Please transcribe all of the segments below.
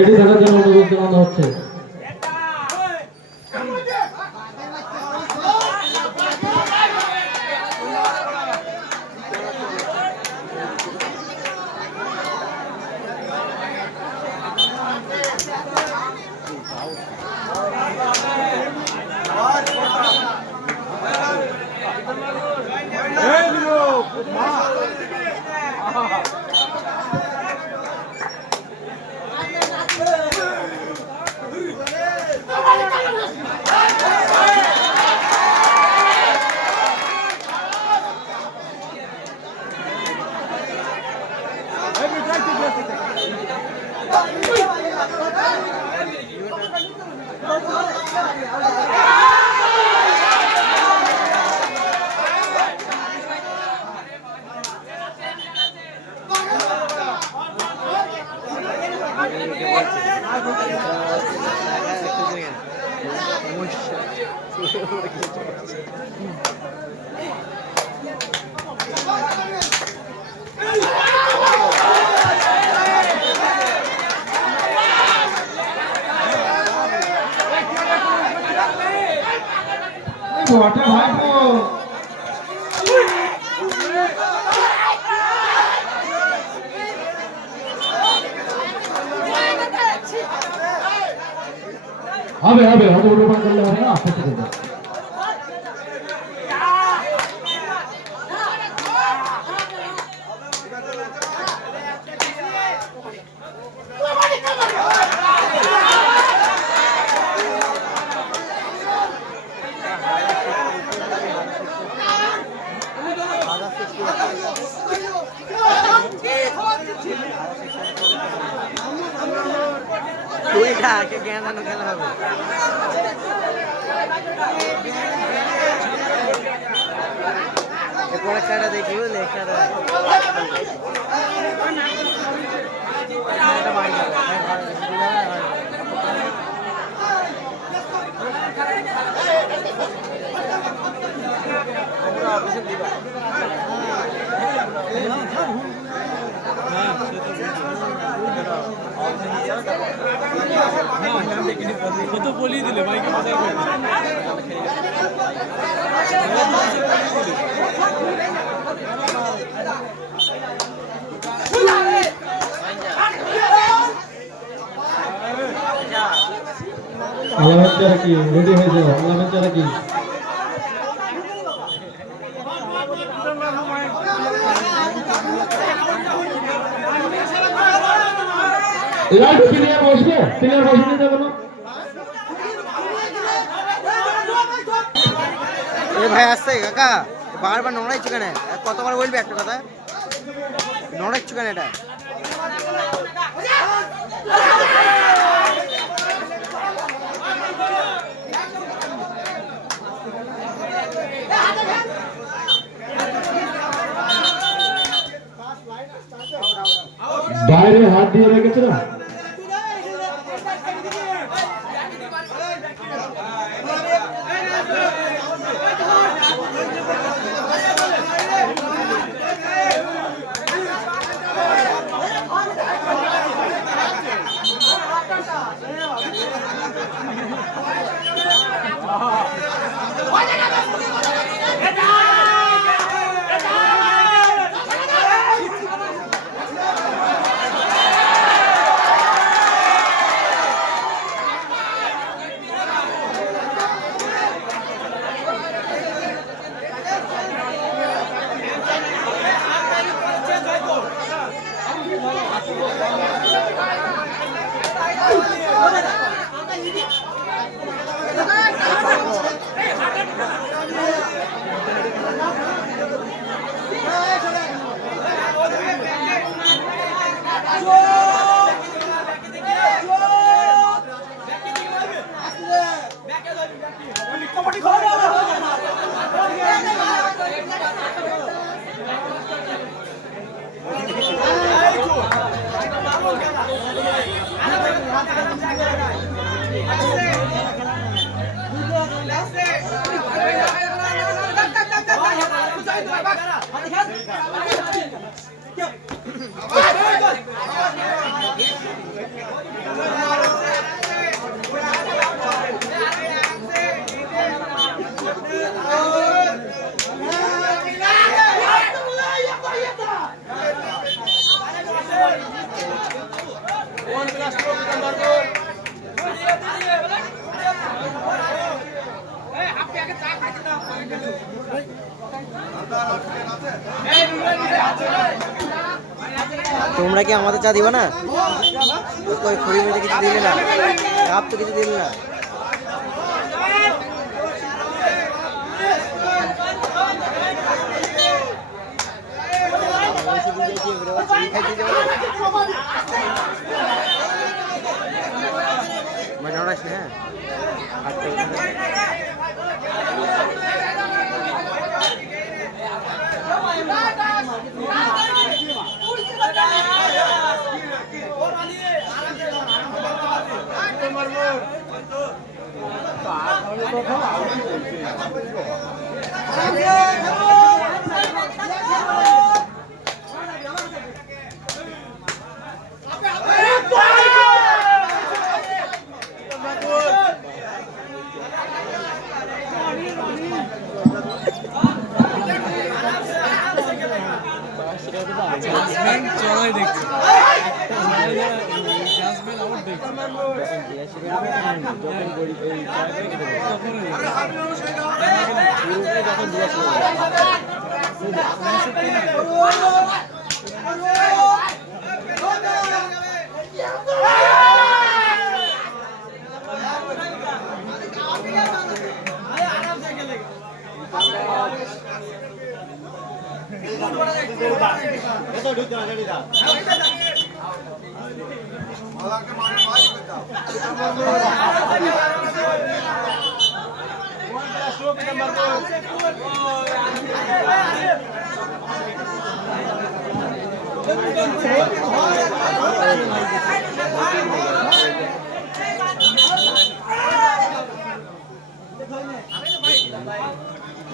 Ready থাকার জন্য অনুরোধ জানানো হচ্ছে। হবে হবে অত উঠোপান করলে হবে না, আস্তে আস্তে করবে। দেখি তো বলিয়ে দিলে ভাইকে মজা করে আলামের কি রেডি হয়ে যাও, আলামের কি লাইট ক্লিয়ার বসবে, ক্লিয়ার বসবে যাবে না। এ ভাই আসছে কাকা, বারবার নোংরাইছো কেন? কতবার বলবি একটা কথা? নোংরাইছো কেন এটা? বাইরে হাত দিয়ে রেখেছে না। তোমরা কি আমাদের চা দিবা না? কই খড়ি মধ্যে কিছু দিলে না, কাপ তো কিছু দিলে না। হ্যাঁ চড়াই দেখছি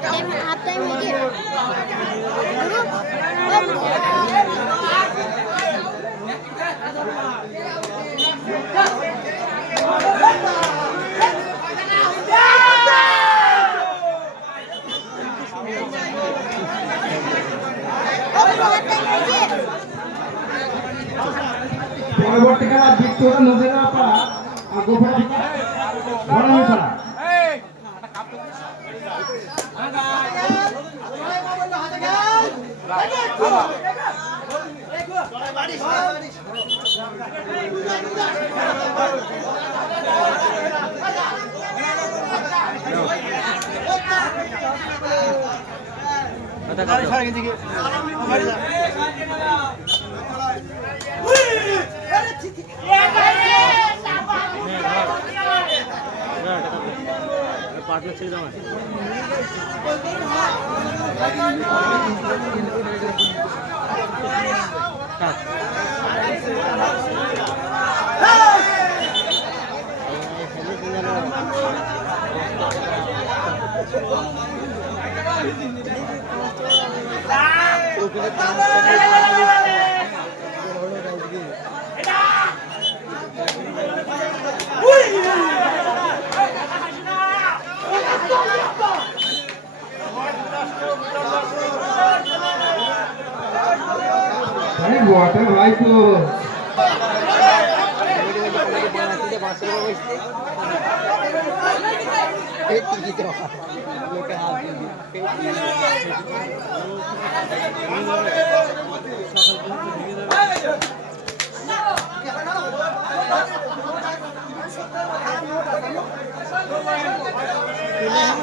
আউট हाफ टाइम हो गया পরবর্তী খেলা ভিক্টোরিয়া নজরা পাড়া আর গোফারা বনানী পাড়া। पार्टनर ছেড়ে দাও अरे वाटर भाई तो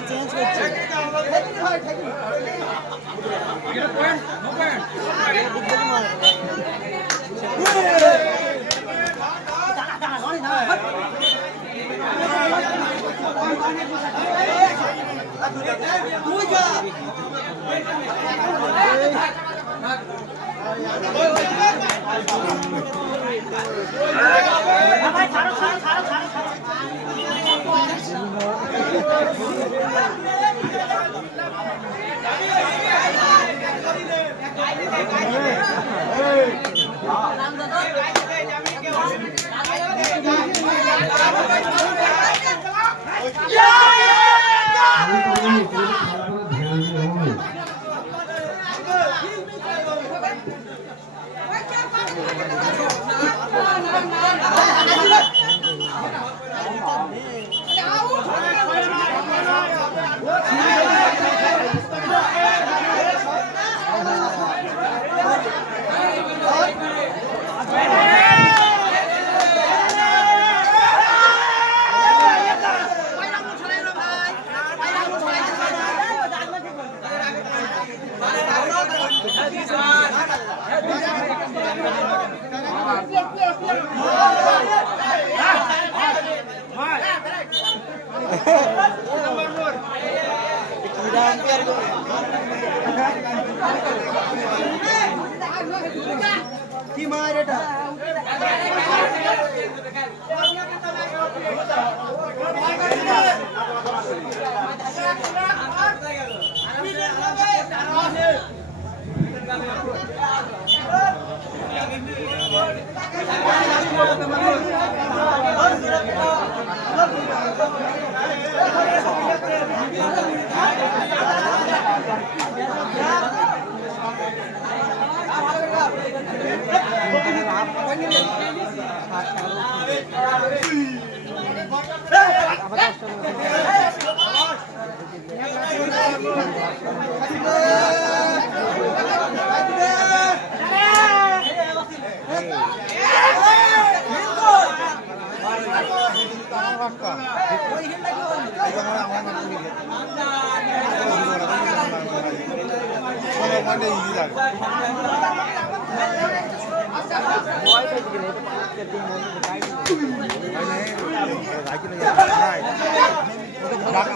চেঞ্জ করছে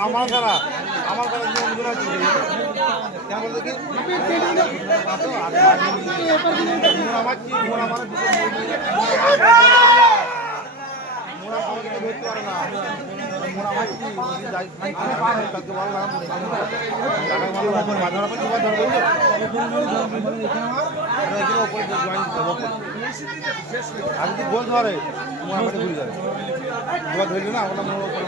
আমার খেলা নিয়মগুলো আছে আজকে গোল ধরে মোটামুটি ঘুরে যাবে গোল ধরলে না ওটা মোড় উপরে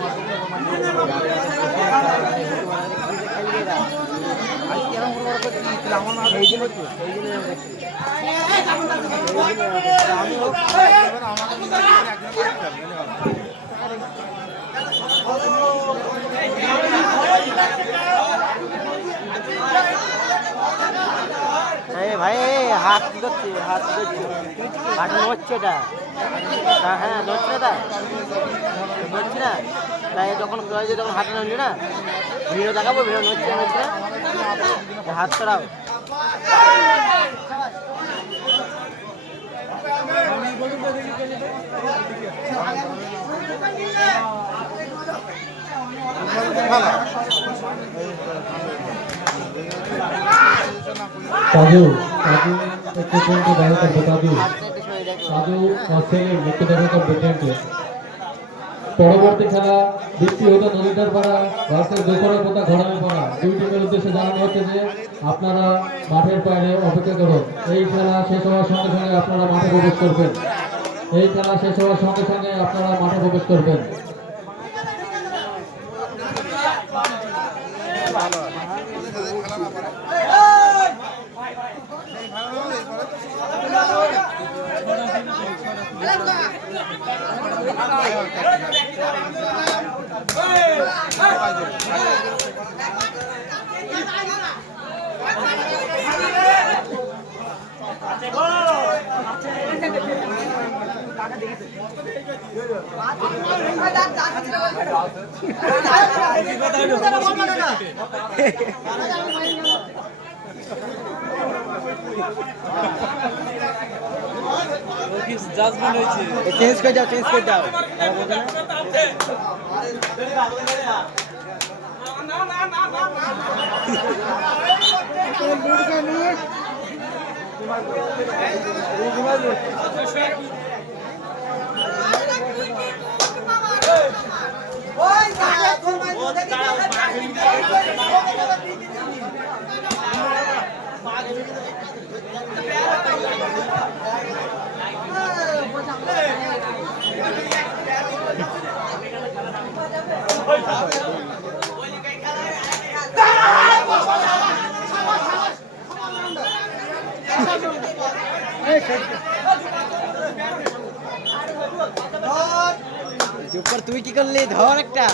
ভাই হাত কি করছে হাত কি করছে হাত নড়ছে এটা হ্যাঁ নড়ছে না নড়ছে না তাই যখন যখন হাতে নামছে না ভিডিও দেখাবো ভিডিও নড়ছে নড়ছে না হাত ছড়াও साधु साधु एक सेकंड के बारे में बता दूं साधु ऑस्ट्रेलिया मुख्य दल का प्रेसिडेंट है পরবর্তী খেলা বৃষ্টি হতে নদীটার পাড়া ভারতের দোকানের কথা ঘোরানো পাড়া দুই টিমের উদ্দেশ্যে জানানো হচ্ছে যে আপনারা মাঠের বাইরে অপেক্ষা করুন এই খেলা শেষ হওয়ার সঙ্গে সঙ্গে আপনারা মাঠে প্রবেশ করবেন এই খেলা শেষ হওয়ার সঙ্গে সঙ্গে আপনারা মাঠে প্রবেশ করবেন জাজমেন্ট হয়েছে চেঞ্জ করে যাও চেঞ্জ করে যাও তুই কি করলি ধর একটা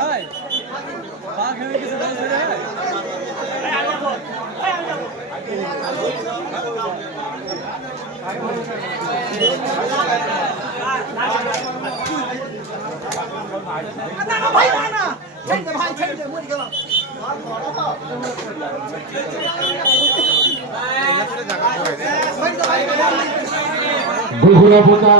হয় দুপুরা পোতা